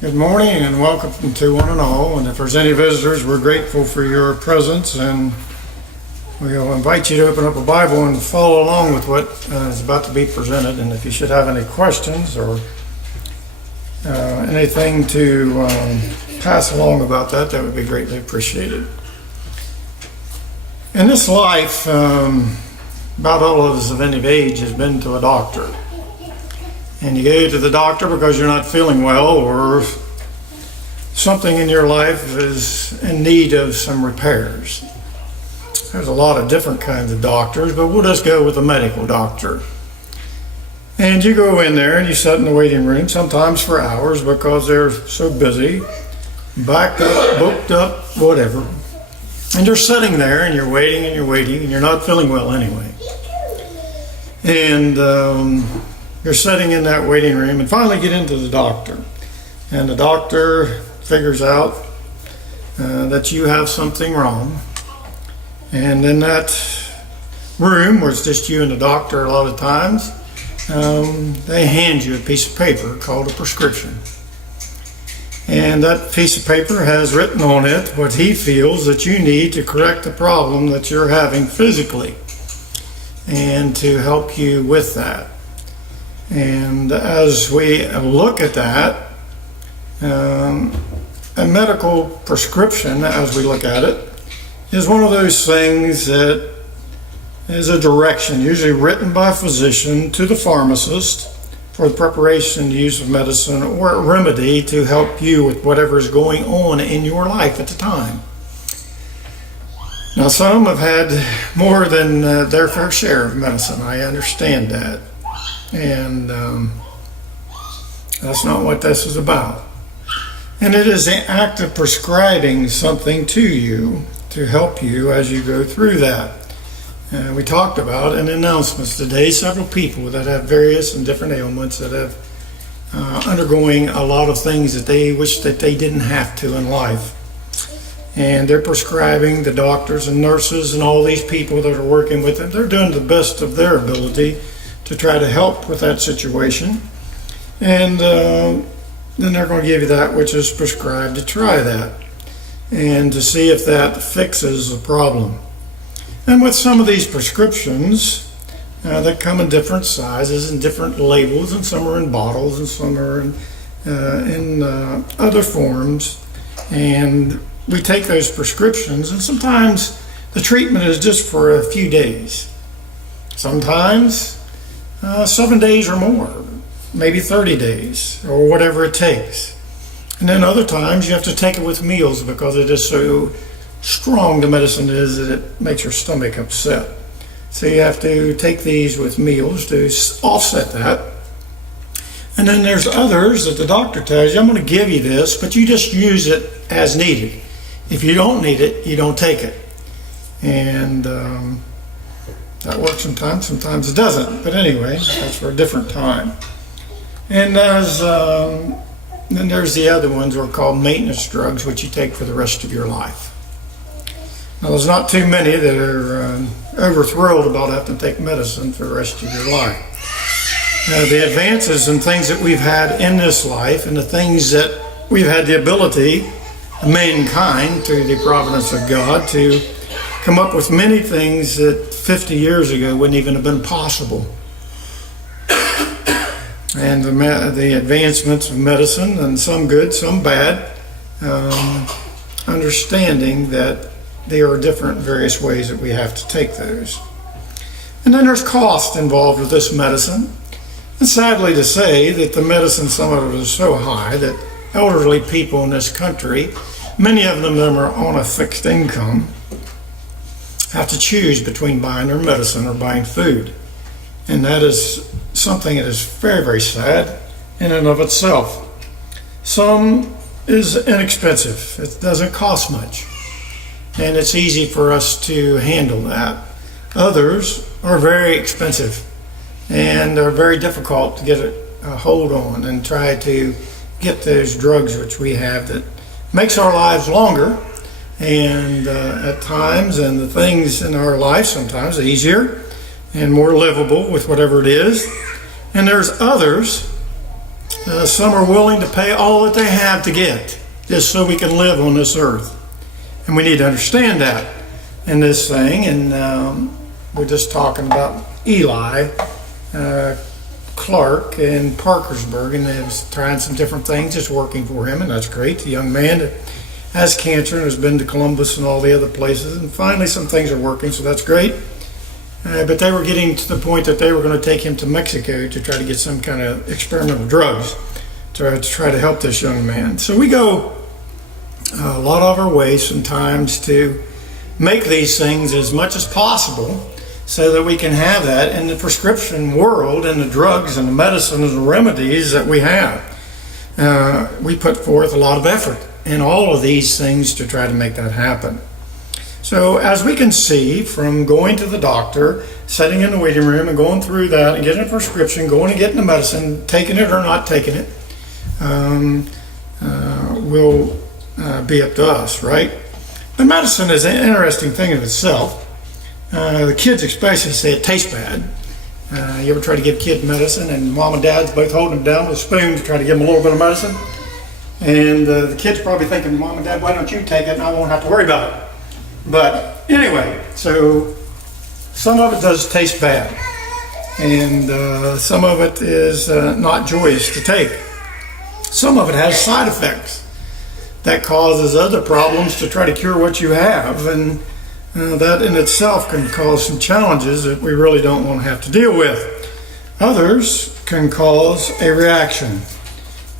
Good morning and welcome to one and all. And if there's any visitors, we're grateful for your presence, and we'll invite you to open up a Bible and follow along with what is about to be presented. And if you should have any questions or anything to pass along about that, that would be greatly appreciated. In this life, about all of us of any age has been to a doctor. And you go to the doctor because you're not feeling well, or something in your life is in need of some repairs. There's a lot of different kinds of doctors, but we'll just go with a medical doctor. And you go in there and you sit in the waiting room, sometimes for hours because they're so busy, backed up, booked up, whatever. And you're sitting there and you're waiting and you're not feeling well anyway. And you're sitting in that waiting room and finally get into the doctor. And the doctor figures out that you have something wrong. And in that room, where it's just you and the doctor a lot of times, they hand you a piece of paper called a prescription. And that piece of paper has written on it what he feels that you need to correct the problem that you're having physically, and to help you with that. And as we look at that, a medical prescription, as we look at it, is one of those things that is a direction, usually written by a physician to the pharmacist for the preparation and use of medicine or a remedy to help you with whatever is going on in your life at the time. Now, some have had more than their fair share of medicine. I understand that. And that's not what this is about. And it is the act of prescribing something to you to help you as you go through that. We talked about in announcements today several people that have various and different ailments that have undergoing a lot of things that they wish that they didn't have to in life. And they're prescribing, the doctors and nurses and all these people that are working with them, they're doing the best of their ability to try to help with that situation. And then they're going to give you that which is prescribed to try that and to see if that fixes the problem. And with some of these prescriptions that come in different sizes and different labels, and some are in bottles and some are in other forms, and we take those prescriptions, and sometimes the treatment is just for a few days, sometimes 7 days or more, maybe 30 days or whatever it takes. And then other times you have to take it with meals because it is so strong, the medicine is, that it makes your stomach upset. So you have to take these with meals to offset that. And then there's others that the doctor tells you, I'm going to give you this, but you just use it as needed. If you don't need it, you don't take it. And that works sometimes it doesn't. But anyway, that's for a different time. And then there's the other ones that are called maintenance drugs, which you take for the rest of your life. Now, there's not too many that are over thrilled about having to take medicine for the rest of your life. The advances and things that we've had in this life, and the things that we've had the ability, mankind, through the providence of God, to come up with many things that 50 years ago wouldn't even have been possible. And the advancements of medicine, and some good, some bad, understanding that there are different various ways that we have to take those. And then there's cost involved with this medicine. And sadly to say that the medicine, some of it is so high that elderly people in this country, many of them are on a fixed income, have to choose between buying their medicine or buying food. And that is something that is very, very sad in and of itself. Some is inexpensive. It doesn't cost much. And it's easy for us to handle that. Others are very expensive and are very difficult to get a hold on and try to get those drugs which we have that makes our lives longer and at times, and the things in our life sometimes easier and more livable with whatever it is. And there's others Some are willing to pay all that they have to get, just so we can live on this earth. And we need to understand that in this thing. And we're just talking about Eli Clark in Parkersburg, and they was trying some different things. It's working for him, and that's great. The young man that has cancer and has been to Columbus and all the other places, and finally some things are working, so that's great. But they were getting to the point that they were going to take him to Mexico to try to get some kind of experimental drugs to try to help this young man. So we go a lot of our ways sometimes to make these things as much as possible so that we can have that in the prescription world and the drugs and the medicine and the remedies that we have. We put forth a lot of effort in all of these things to try to make that happen. So as we can see from going to the doctor, sitting in the waiting room and going through that and getting a prescription, going and getting the medicine, taking it or not taking it, will be up to us, right? But medicine is an interesting thing in itself. The kids especially say it tastes bad. You ever try to give a kid medicine and mom and dad's both holding them down with a spoon to try to give them a little bit of medicine? And the kid's probably thinking, Mom and Dad, why don't you take it and I won't have to worry about it? But anyway, so some of it does taste bad. And some of it is not joyous to take. Some of it has side effects that causes other problems to try to cure what you have. And that in itself can cause some challenges that we really don't want to have to deal with. Others can cause a reaction.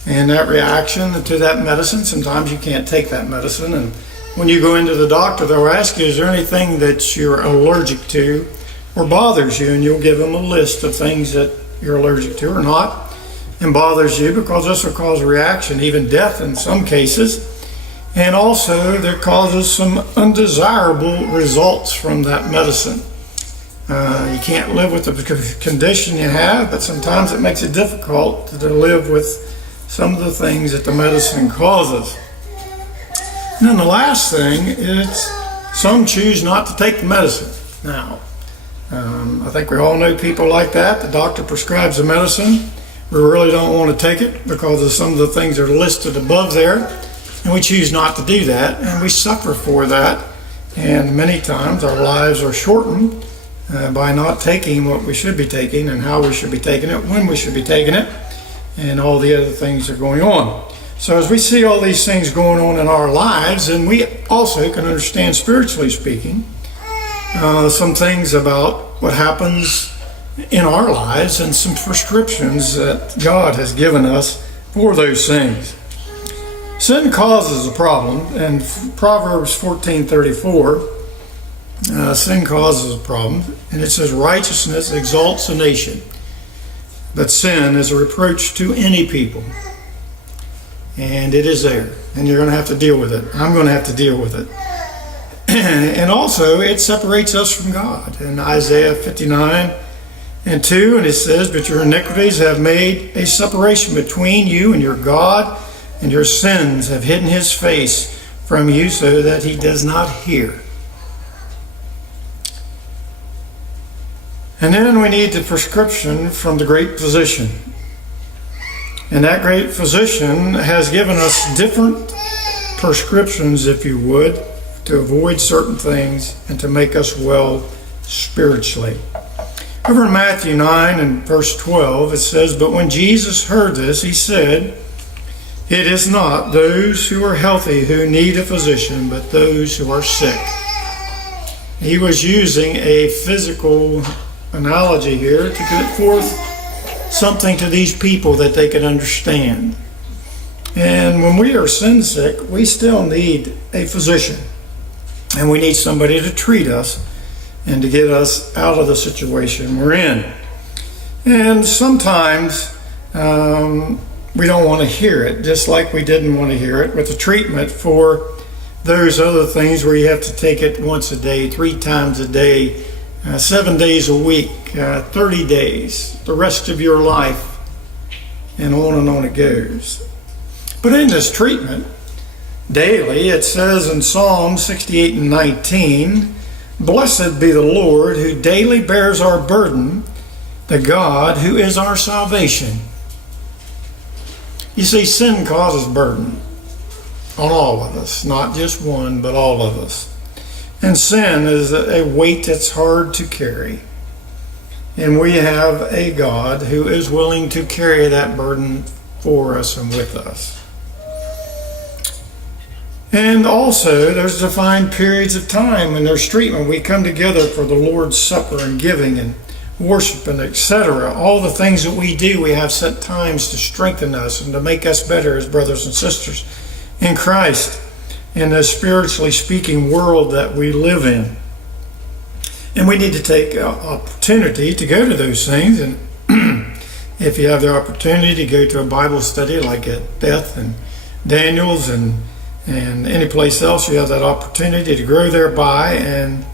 And that reaction to that medicine, sometimes you can't take that medicine. And when you go into the doctor, they'll ask you, is there anything that you're allergic to or bothers you? And you'll give them a list of things that you're allergic to or not and bothers you, because this will cause a reaction, even death in some cases. And also, there causes some undesirable results from that medicine. You can't live with the condition you have, but sometimes it makes it difficult to live with some of the things that the medicine causes. And then the last thing is some choose not to take the medicine. Now, I think we all know people like that. The doctor prescribes the medicine. We really don't want to take it because of some of the things that are listed above there. And we choose not to do that, and we suffer for that. And many times our lives are shortened by not taking what we should be taking and how we should be taking it, when we should be taking it, and all the other things that are going on. So as we see all these things going on in our lives, and we also can understand, spiritually speaking, some things about what happens in our lives and some prescriptions that God has given us for those things. Sin causes a problem, and Proverbs 14:34, sin causes a problem, and it says, righteousness exalts a nation, but sin is a reproach to any people. And it is there, and you're going to have to deal with it. I'm going to have to deal with it. And also, it separates us from God. In Isaiah 59:2, and it says, but your iniquities have made a separation between you and your God, and your sins have hidden his face from you so that he does not hear. And then we need the prescription from the great physician. And that great physician has given us different prescriptions, if you would, to avoid certain things and to make us well spiritually. Over in Matthew 9 and verse 12, it says, but when Jesus heard this, he said, it is not those who are healthy who need a physician, but those who are sick. He was using a physical analogy here to put forth something to these people that they could understand. And when we are sin sick, we still need a physician. And we need somebody to treat us and to get us out of the situation we're in. And sometimes we don't want to hear it, just like we didn't want to hear it with the treatment for those other things where you have to take it once a day, 3 times a day, 7 days a week, 30 days, the rest of your life, and on it goes. But in this treatment, daily, it says in Psalm 68 and 19, blessed be the Lord who daily bears our burden, the God who is our salvation. You see, sin causes burden on all of us, not just one, but all of us. And sin is a weight that's hard to carry. And we have a God who is willing to carry that burden for us and with us. And also, there's defined periods of time when there's treatment. We come together for the Lord's Supper and giving and worship and etc. All the things that we do, we have set times to strengthen us and to make us better as brothers and sisters in Christ in the spiritually speaking world that we live in. And we need to take opportunity to go to those things. And if you have the opportunity to go to a Bible study like at Beth and Daniel's and any place else, you have that opportunity to grow thereby, and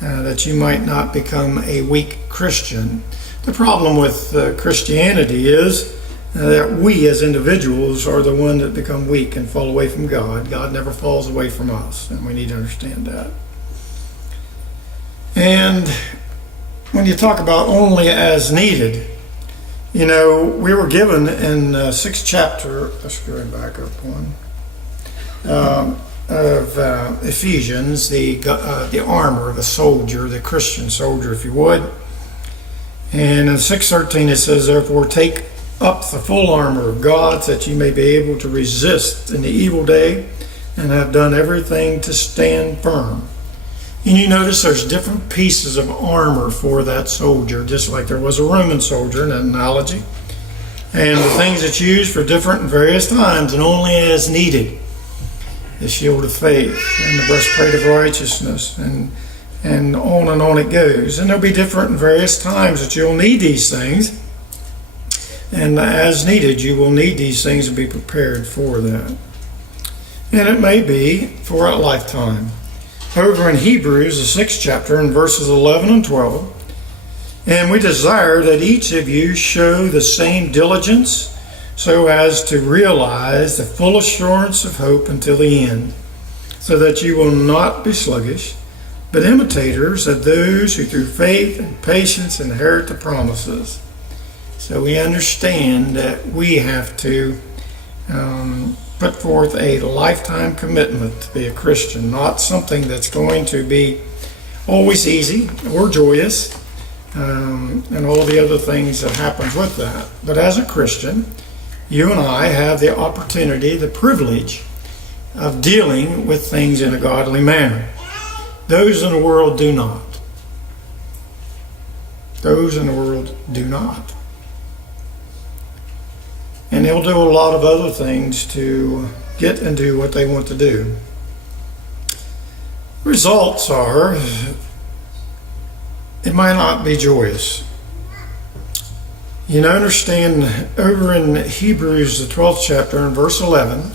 that you might not become a weak Christian. The problem with Christianity is that we as individuals are the one that become weak and fall away from God. God never falls away from us, and we need to understand that. And when you talk about only as needed, you know, we were given in 6th chapter, let's go back up one, of Ephesians, the armor of a soldier, the Christian soldier, if you would. And in 6:13 it says, therefore take up the full armor of God, so that you may be able to resist in the evil day, and have done everything to stand firm. And you notice there's different pieces of armor for that soldier, just like there was a Roman soldier in that analogy. And the things that's used for different and various times, and only as needed. The shield of faith and the breastplate of righteousness, and on it goes. And there'll be different and various times that you'll need these things. And as needed, you will need these things to be prepared for that. And it may be for a lifetime. Over in Hebrews, the 6th chapter, in verses 11 and 12, and we desire that each of you show the same diligence, so as to realize the full assurance of hope until the end, so that you will not be sluggish, but imitators of those who through faith and patience inherit the promises. So we understand that we have to put forth a lifetime commitment to be a Christian, not something that's going to be always easy or joyous, and all the other things that happens with that. But as a Christian, you and I have the opportunity, the privilege of dealing with things in a godly manner. Those in the world do not. Those in the world do not. And they'll do a lot of other things to get and do what they want to do. Results are, it might not be joyous. You know, understand over in Hebrews, the 12th chapter, in verse 11,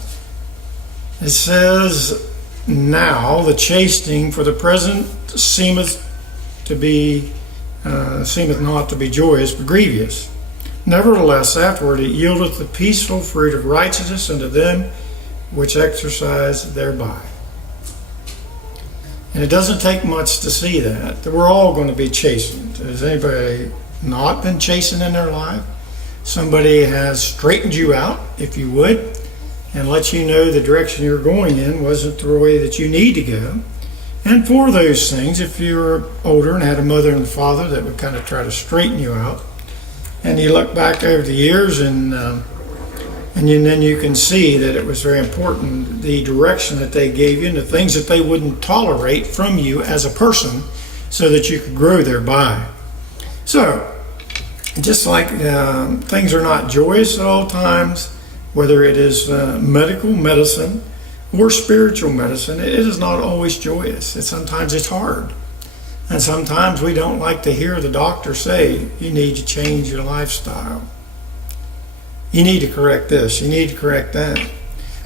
it says, now the chastening for the present seemeth not to be joyous, but grievous. Nevertheless, afterward it yieldeth the peaceful fruit of righteousness unto them which exercise thereby. And it doesn't take much to see that we're all going to be chastened. Has anybody not been chastened in their life? Somebody has straightened you out, if you would, and let you know the direction you're going in wasn't the way that you need to go. And for those things, if you were older and had a mother and father that would kind of try to straighten you out, and you look back over the years, and then you can see that it was very important, the direction that they gave you and the things that they wouldn't tolerate from you as a person, so that you could grow thereby. So, just like things are not joyous at all times, whether it is medical medicine or spiritual medicine, it is not always joyous. Sometimes it's hard. And sometimes we don't like to hear the doctor say, you need to change your lifestyle. You need to correct this. You need to correct that.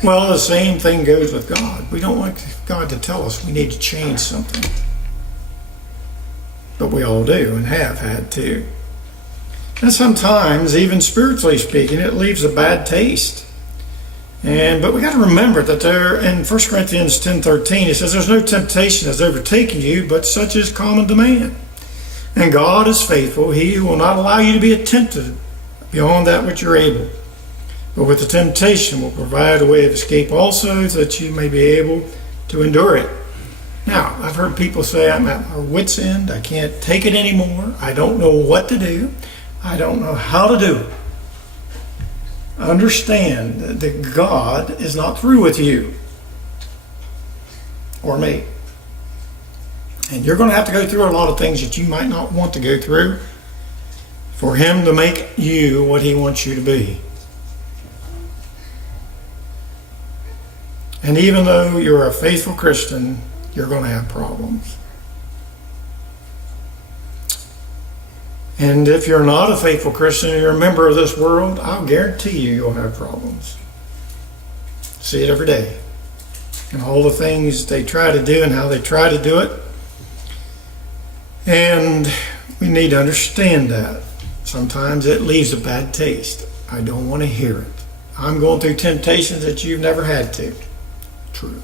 Well, the same thing goes with God. We don't want God to tell us we need to change something. But we all do and have had to. And sometimes, even spiritually speaking, it leaves a bad taste. But we got to remember that there in 1 Corinthians 10:13, it says, there's no temptation has overtaken you, but such is common to man. And God is faithful. He will not allow you to be tempted beyond that which you're able. but with the temptation will provide a way of escape also, so that you may be able to endure it. Now, I've heard people say, I'm at my wit's end. I can't take it anymore. I don't know what to do. I don't know how to do it. Understand that God is not through with you or me. And you're going to have to go through a lot of things that you might not want to go through for Him to make you what He wants you to be. And even though you're a faithful Christian, you're going to have problems. And if you're not a faithful Christian and you're a member of this world, I'll guarantee you'll have problems. See it every day. And all the things they try to do and how they try to do it. And we need to understand that. Sometimes it leaves a bad taste. I don't want to hear it. I'm going through temptations that you've never had to. True.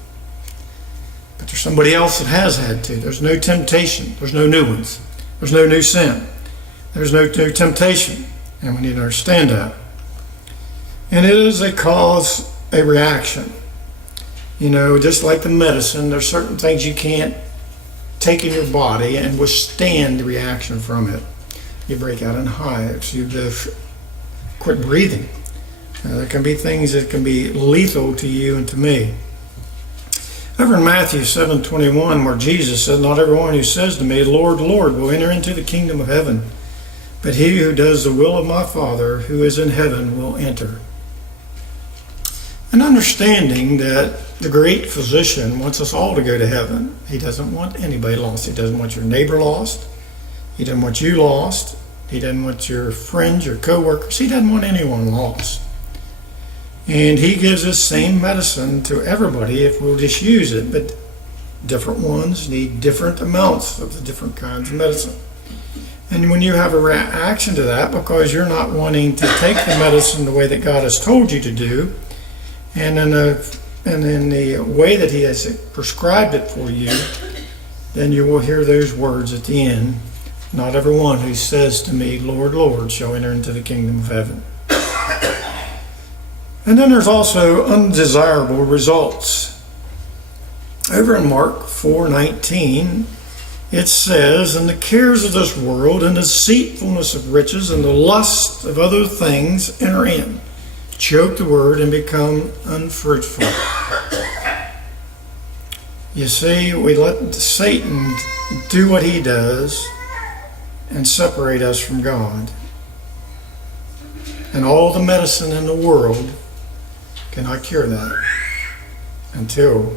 But there's somebody else that has had to. There's no temptation. There's no new ones. There's no new sin. There's no new temptation. And we need to understand that. And it is a cause, a reaction. You know, just like the medicine, there's certain things you can't take in your body and withstand the reaction from it. You break out in hives. You quit breathing. There can be things that can be lethal to you and to me. Over in Matthew 7:21, where Jesus said, "Not everyone who says to me, 'Lord, Lord,' will enter into the kingdom of heaven, but he who does the will of my Father who is in heaven will enter." And understanding that the great physician wants us all to go to heaven. He doesn't want anybody lost. He doesn't want your neighbor lost. He doesn't want you lost. He doesn't want your friends, your co-workers. He doesn't want anyone lost. And He gives us same medicine to everybody if we'll just use it. But different ones need different amounts of the different kinds of medicine. And when you have a reaction to that because you're not wanting to take the medicine the way that God has told you to do, and in the way that He has prescribed it for you, then you will hear those words at the end. Not everyone who says to me, "Lord, Lord," shall enter into the kingdom of heaven. And then there's also undesirable results. Over in Mark 4:19, it says, "And the cares of this world and the deceitfulness of riches and the lust of other things enter in, choke the word and become unfruitful." You see, we let Satan do what he does and separate us from God. And all the medicine in the world cannot cure that until,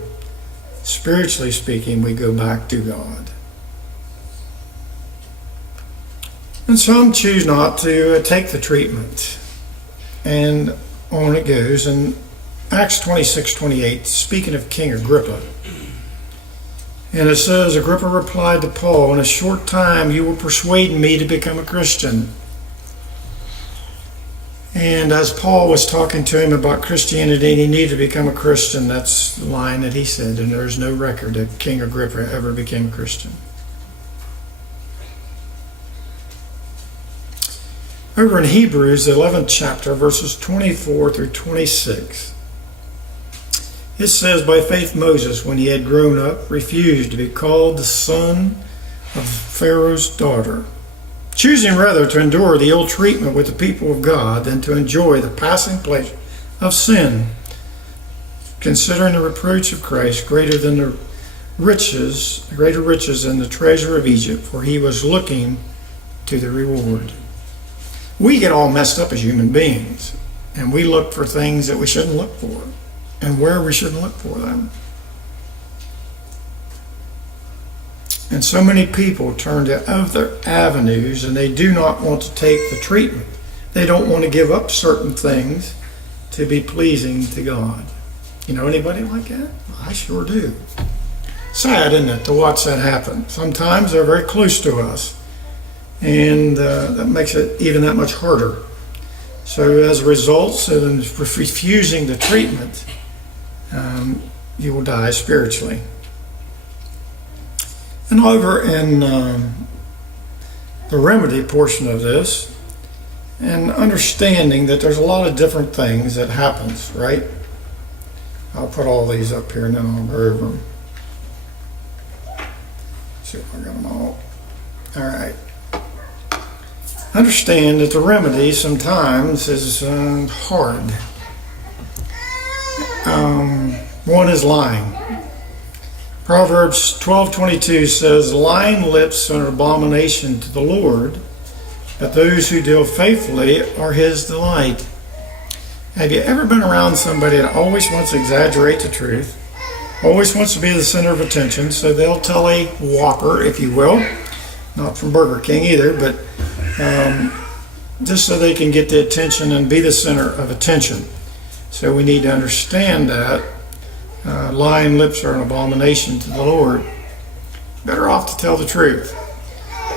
spiritually speaking, we go back to God. And some choose not to take the treatment. And on it goes. In Acts 26:28, speaking of King Agrippa, and it says, "Agrippa replied to Paul, 'In a short time you will persuade me to become a Christian.'" And as Paul was talking to him about Christianity and he needed to become a Christian, that's the line that he said, and there's no record that King Agrippa ever became a Christian. Over in Hebrews, the 11th chapter, verses 24 through 26, it says, "By faith Moses, when he had grown up, refused to be called the son of Pharaoh's daughter, choosing rather to endure the ill treatment with the people of God than to enjoy the passing pleasure of sin, considering the reproach of Christ greater riches than the treasure of Egypt, for he was looking to the reward." We get all messed up as human beings, and we look for things that we shouldn't look for, and where we shouldn't look for them. And so many people turn to other avenues, and they do not want to take the treatment. They don't want to give up certain things to be pleasing to God. You know anybody like that? I sure do. Sad, isn't it, to watch that happen? Sometimes they're very close to us, and that makes it even that much harder. So as a result of refusing the treatment, you will die spiritually. And over in the remedy portion of this, and understanding that there's a lot of different things that happens, right? I'll put all these up here and then I'll go over them. See if I got them all. All right. Understand that the remedy sometimes is hard. One is lying. Proverbs 12:22 says, lying lips are an abomination to the Lord, but those who deal faithfully are his delight. Have you ever been around somebody that always wants to exaggerate the truth, always wants to be the center of attention, so they'll tell a whopper, if you will, not from Burger King either, but just so they can get the attention and be the center of attention. So we need to understand that lying lips are an abomination to the Lord. Better off to tell the truth.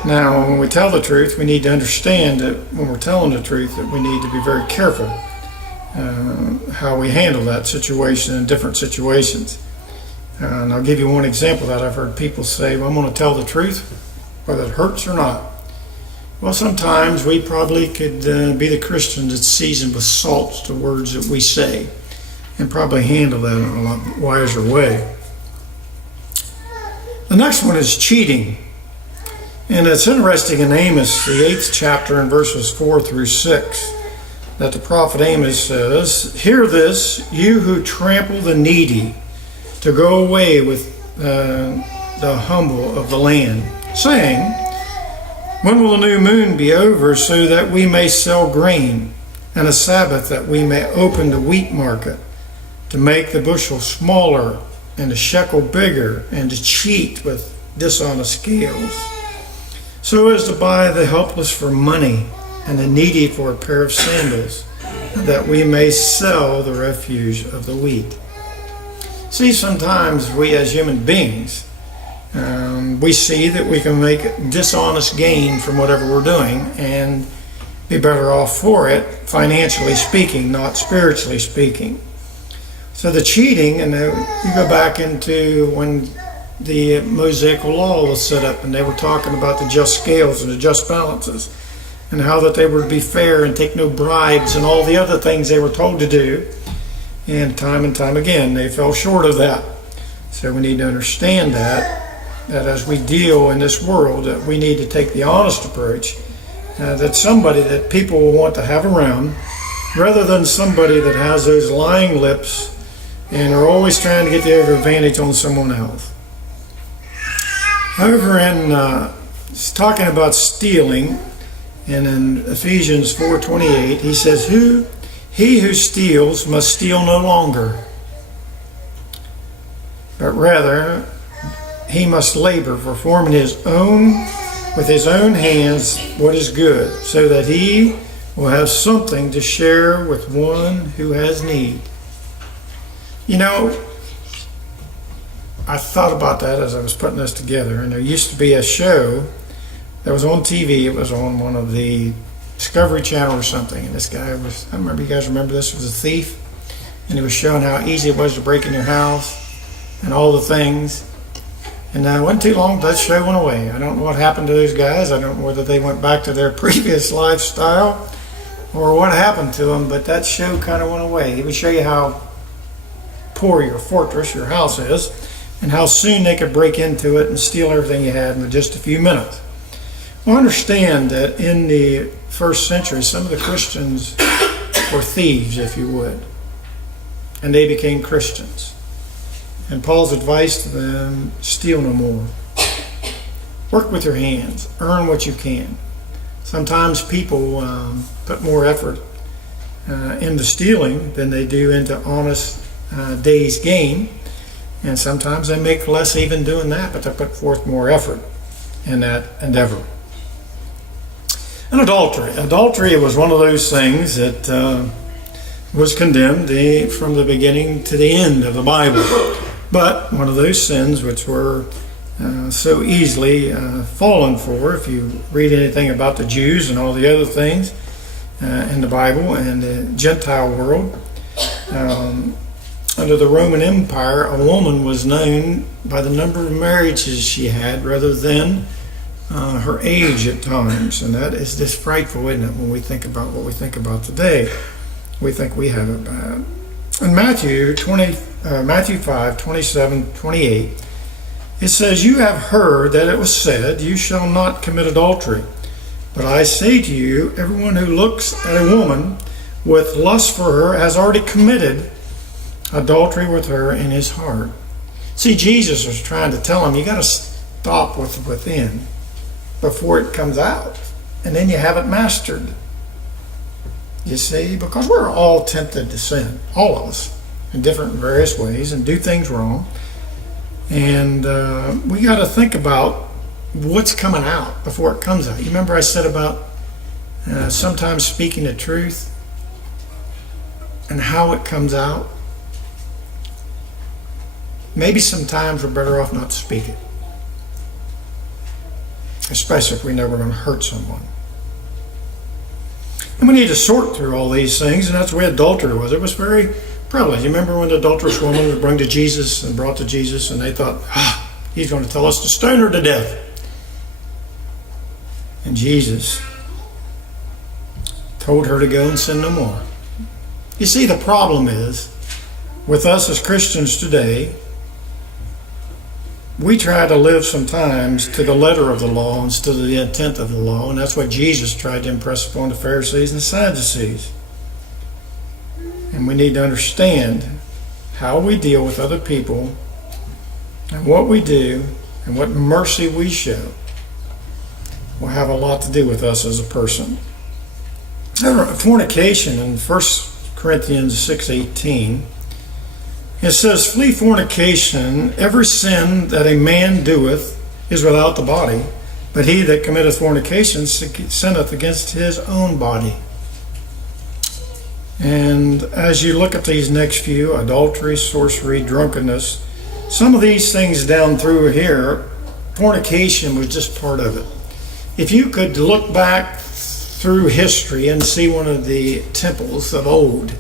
Now, when we tell the truth, we need to understand that when we're telling the truth, that we need to be very careful how we handle that situation in different situations. And I'll give you one example that I've heard people say, well, I'm going to tell the truth, whether it hurts or not. Well, sometimes we probably could be the Christian that's seasoned with salt to words that we say, and probably handle that in a lot wiser way. The next one is cheating. And it's interesting in Amos, the 8th chapter, in verses 4 through 6, that the prophet Amos says, hear this, you who trample the needy, to go away with the humble of the land, saying, when will the new moon be over, so that we may sell grain, and a Sabbath that we may open the wheat market, to make the bushel smaller, and the shekel bigger, and to cheat with dishonest scales, so as to buy the helpless for money, and the needy for a pair of sandals, that we may sell the refuse of the wheat. See, sometimes we as human beings, we see that we can make dishonest gain from whatever we're doing and be better off for it, financially speaking, not spiritually speaking. So the cheating, and you go back into when the Mosaical law was set up, and they were talking about the just scales and the just balances, and how that they were to be fair and take no bribes and all the other things they were told to do. And time again, they fell short of that. So we need to understand that as we deal in this world, that we need to take the honest approach, that somebody that people will want to have around, rather than somebody that has those lying lips and are always trying to get the advantage on someone else. Over in it's talking about stealing, and in Ephesians 4:28, he says, he who steals must steal no longer, but rather he must labor, performing with his own hands what is good, so that he will have something to share with one who has need. You know, I thought about that as I was putting this together, and there used to be a show that was on TV. It was on one of the Discovery Channel or something, and this guy was, I don't remember, you guys remember this, was a thief, and he was showing how easy it was to break in your house and all the things. And it wasn't too long, that show went away. I don't know what happened to those guys. I don't know whether they went back to their previous lifestyle or what happened to them, but that show kind of went away. He would show you how poor your fortress, your house is, and how soon they could break into it and steal everything you had in just a few minutes. Well, understand that in the first century, some of the Christians were thieves, if you would, and they became Christians. And Paul's advice to them, steal no more. Work with your hands. Earn what you can. Sometimes people put more effort into stealing than they do into honest day's gain. And sometimes they make less even doing that, but they put forth more effort in that endeavor. And adultery. Adultery was one of those things that was condemned from the beginning to the end of the Bible. But one of those sins which were so easily fallen for, if you read anything about the Jews and all the other things in the Bible and the Gentile world, under the Roman Empire, a woman was known by the number of marriages she had rather than her age at times, and that is just frightful, isn't it? When we think about what we think about today, we think we have it bad. In Matthew 5, 27, 28, it says, "You have heard that it was said, 'You shall not commit adultery.' But I say to you, everyone who looks at a woman with lust for her has already committed adultery with her in his heart." See, Jesus was trying to tell him, you got to stop with within before it comes out, and then you have it mastered. You see, because we're all tempted to sin, all of us, in different various ways, and do things wrong. And we got to think about what's coming out before it comes out. You remember I said about sometimes speaking the truth and how it comes out? Maybe sometimes we're better off not to speak it, especially if we know we're going to hurt someone. And we need to sort through all these things, and that's the way adultery was. It was very prevalent. You remember when the adulterous woman was brought to Jesus, and they thought, he's going to tell us to stone her to death. And Jesus told her to go and sin no more. You see, the problem is, with us as Christians today, we try to live sometimes to the letter of the law instead of the intent of the law, and that's what Jesus tried to impress upon the Pharisees and the Sadducees. And we need to understand how we deal with other people and what we do and what mercy we show will have a lot to do with us as a person. Fornication in 1 Corinthians 6:18, it says, "Flee fornication. Every sin that a man doeth is without the body, but he that committeth fornication sinneth against his own body." And as you look at these next few, adultery, sorcery, drunkenness, some of these things down through here, fornication was just part of it. If you could look back through history and see one of the temples of old,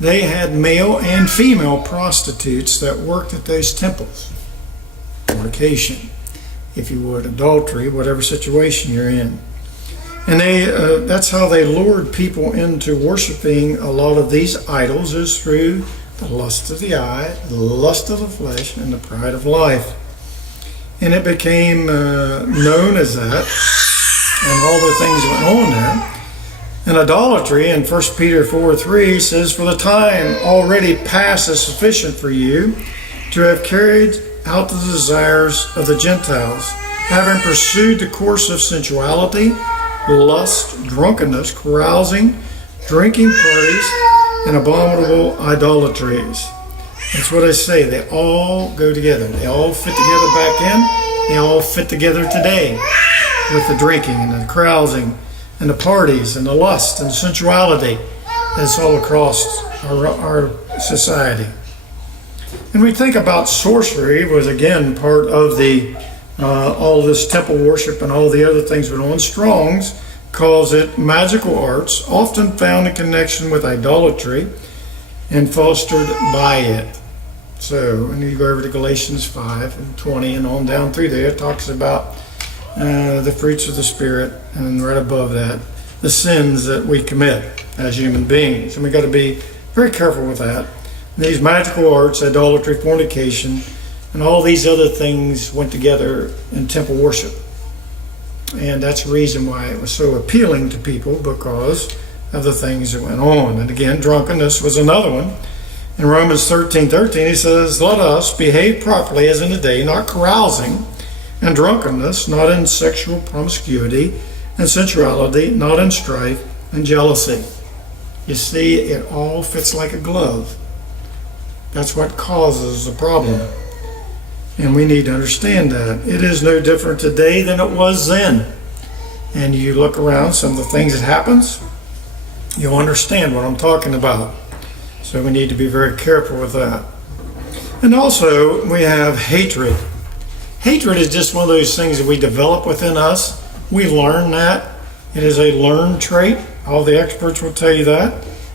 they had male and female prostitutes that worked at those temples. Fornication, if you would, adultery, whatever situation you're in. And that's how they lured people into worshiping a lot of these idols, is through the lust of the eye, the lust of the flesh, and the pride of life. And it became known as that, and all the things that went on there. And idolatry in 1 Peter 4:3 says, "For the time already past is sufficient for you to have carried out the desires of the Gentiles, having pursued the course of sensuality, lust, drunkenness, carousing, drinking parties, and abominable idolatries." That's what I say. They all go together. They all fit together back then. They all fit together today with the drinking and the carousing and the parties and the lust and sensuality that's all across our society. And we think about sorcery was again part of the all this temple worship and all the other things that went on. Strong's calls it magical arts, often found in connection with idolatry and fostered by it. So when you go over to Galatians 5 and 20 and on down through there, it talks about the fruits of the Spirit, and right above that, the sins that we commit as human beings. And we've got to be very careful with that. And these magical arts, idolatry, fornication, and all these other things went together in temple worship. And that's the reason why it was so appealing to people, because of the things that went on. And again, drunkenness was another one. In Romans 13:13, he says, "Let us behave properly as in the day, not carousing and drunkenness, not in sexual promiscuity and sensuality, not in strife and jealousy." You see, it all fits like a glove. That's what causes the problem. And we need to understand that. It is no different today than it was then. And you look around, some of the things that happens, you'll understand what I'm talking about. So we need to be very careful with that. And also, we have hatred. Hatred is just one of those things that we develop within us. We learn that. It is a learned trait. All the experts will tell you that.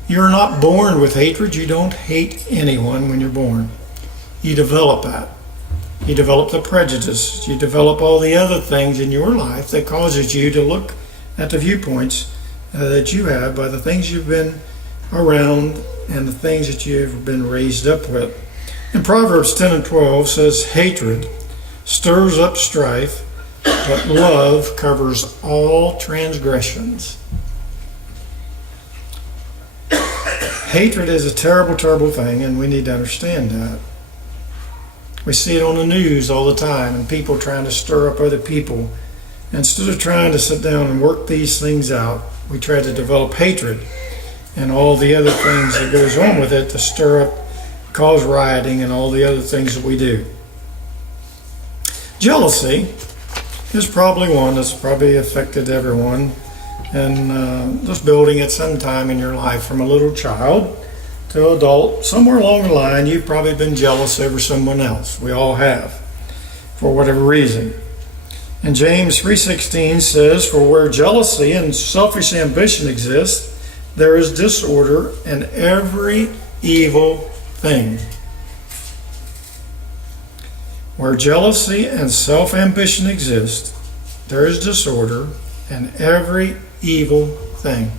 You're not born with hatred. You don't hate anyone when you're born. You develop that. You develop the prejudice. You develop all the other things in your life that causes you to look at the viewpoints that you have by the things you've been around and the things that you've been raised up with. And Proverbs 10 and 12 says, hatred stirs up strife, but love covers all transgressions. Hatred is a terrible, terrible thing, and we need to understand that. We see it on the news all the time, and people trying to stir up other people. Instead of trying to sit down and work these things out, we try to develop hatred and all the other things that goes on with it to stir up, cause rioting, and all the other things that we do. Jealousy is probably one that's probably affected everyone, and just building at some time in your life, from a little child to adult. Somewhere along the line, you've probably been jealous over someone else. We all have, for whatever reason. And James 3:16 says, for where jealousy and selfish ambition exist, there is disorder in every evil thing. Where jealousy and self-ambition exist, there is disorder in every evil thing.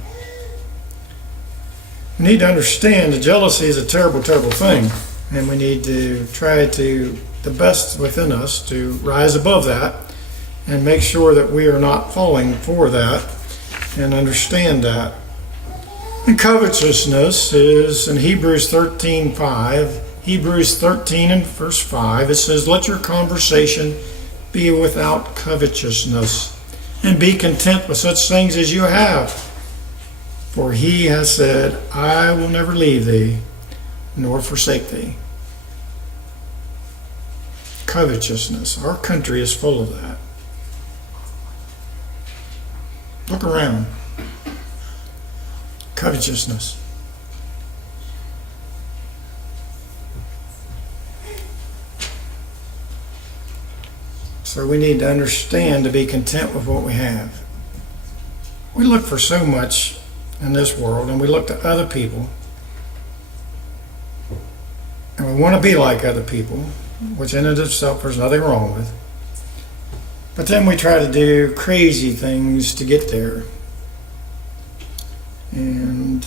We need to understand that jealousy is a terrible, terrible thing, and we need to try to, the best within us, to rise above that and make sure that we are not falling for that and understand that. And covetousness is in Hebrews 13:5. Hebrews 13 and verse 5, it says, let your conversation be without covetousness, and be content with such things as you have. For he has said, I will never leave thee, nor forsake thee. Covetousness. Our country is full of that. Look around. Covetousness. So we need to understand to be content with what we have. We look for so much in this world, and we look to other people, and we want to be like other people, which in and of itself there's nothing wrong with. But then we try to do crazy things to get there. And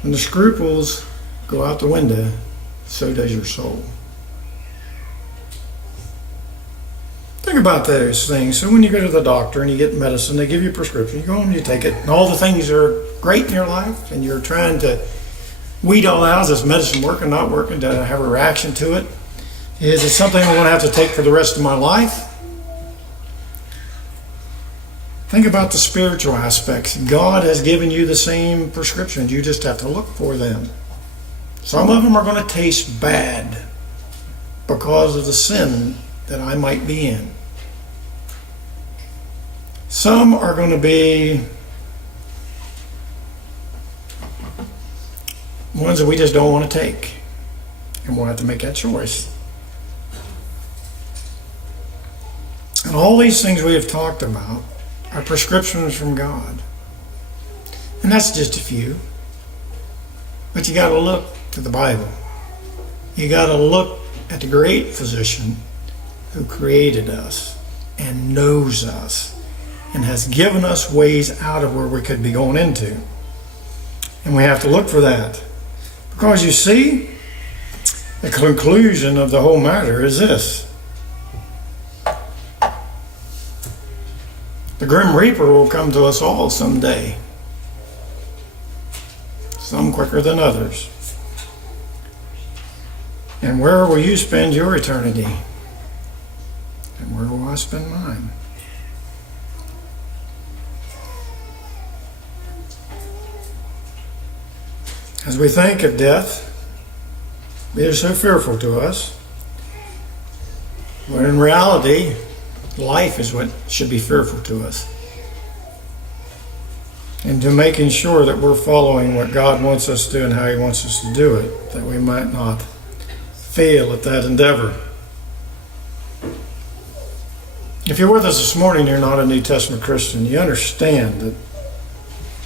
when the scruples go out the window, so does your soul. Think about those things. So when you go to the doctor and you get medicine, they give you a prescription, you go home, you take it, and all the things are great in your life, and you're trying to weed all out. Is this medicine working, not working? Do I have a reaction to it? Is it something I'm going to have to take for the rest of my life? Think about the spiritual aspects. God has given you the same prescriptions. You just have to look for them. Some of them are going to taste bad because of the sin that I might be in. Some are going to be ones that we just don't want to take, and we'll have to make that choice. And all these things we have talked about are prescriptions from God. And that's just a few. But you got to look to the Bible. You got to look at the great physician who created us and knows us and has given us ways out of where we could be going into. And we have to look for that. Because you see, the conclusion of the whole matter is this. The Grim Reaper will come to us all someday. Some quicker than others. And where will you spend your eternity? And where will I spend mine? As we think of death, it is so fearful to us. When in reality, life is what should be fearful to us. And to making sure that we're following what God wants us to do and how He wants us to do it, that we might not fail at that endeavor. If you're with us this morning, you're not a New Testament Christian, you understand that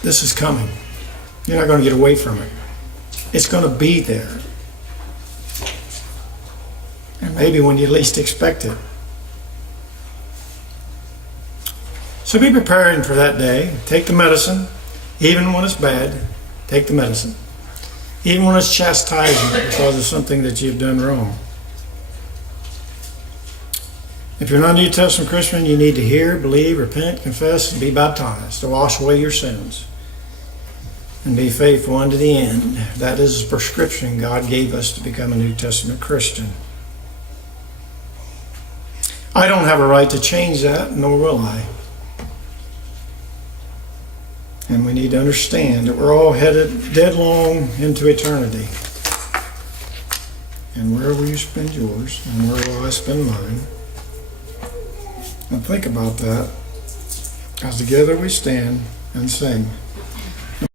this is coming. You're not going to get away from it. It's going to be there. maybe when you least expect it. So be preparing for that day. Take the medicine, even when it's bad. Take the medicine. Even when it's chastisement because of something that you've done wrong. If you're not a New Testament Christian, you need to hear, believe, repent, confess, and be baptized to wash away your sins and be faithful unto the end. That is the prescription God gave us to become a New Testament Christian. I don't have a right to change that, nor will I. And we need to understand that we're all headed deadlong into eternity. And where will you spend yours? And where will I spend mine? And think about that as together we stand and sing.